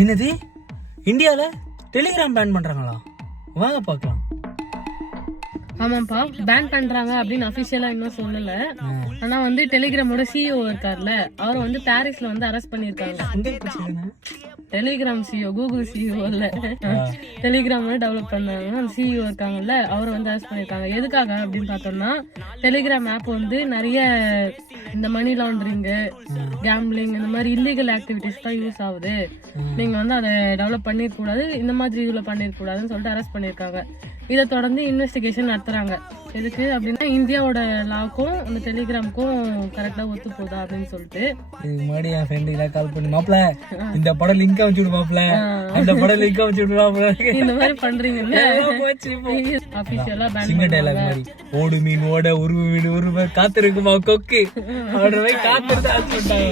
என்னது இந்தியால Telegram pan பண்றாங்களா? வாங்க பார்க்கலாம். ஆமாப்பா, பேன் பண்றாங்க அப்படின்னு அபிஷியலா இன்னும் சொல்லல. ஆனா வந்து டெலிகிராமோட சிஇஓ இருக்கார்ல, அவர் வந்து பாரிஸ்ல வந்து அரெஸ்ட் பண்ணிருக்காங்க. டெலிகிராம் சிஇஓ, கூகுள் சிஇஓ இல்ல, டெலிகிராம் டெவலப் பண்ணாங்க அந்த சிஇஓ இருக்காங்கல்ல, அவர் வந்து அரெஸ்ட் பண்ணிருக்காங்க. எதுக்காக அப்படின்னு பார்த்தோம்னா, டெலிகிராம் ஆப் வந்து நிறைய இந்த மணி லாண்டரிங், கேம்பிளிங், இந்த மாதிரி இல்லீகல் ஆக்டிவிட்டிஸ் தான் யூஸ் ஆகுது. நீங்க வந்து அதை டெவலப் பண்ணிருக்க கூடாது, இந்த மாதிரி இதுல பண்ணிருக்க கூடாதுன்னு சொல்லிட்டு அரெஸ்ட் பண்ணிருக்காங்க. இதை தொடர்ந்து இன்வெஸ்டிகேஷன் நடத்துறாங்க. எதுக்கு அப்படின்னா, இந்தியாவோட லாக்கும் அந்த டெலிகிராமுக்கும் கரெக்டா ஒத்து போதா அப்படின்னு சொல்லிட்டு. இது மாதிரி என் ஃப்ரெண்டுக்கு கால் பண்ணி, மாப்ள இந்த படம் லிங்க் வச்சு விடு மாப்ள, அந்த படம் லிங்க் வச்சு விடு மாப்ள, இந்த மாதிரி பண்றீங்கல்ல அபிஷியலா பேன் சிங்க டயலாக் மாதிரி. ஓடு மீன் ஓட உருவு மீன் உருவ காத்திருக்குமா கொக்கு, அவரோட காத்திருந்து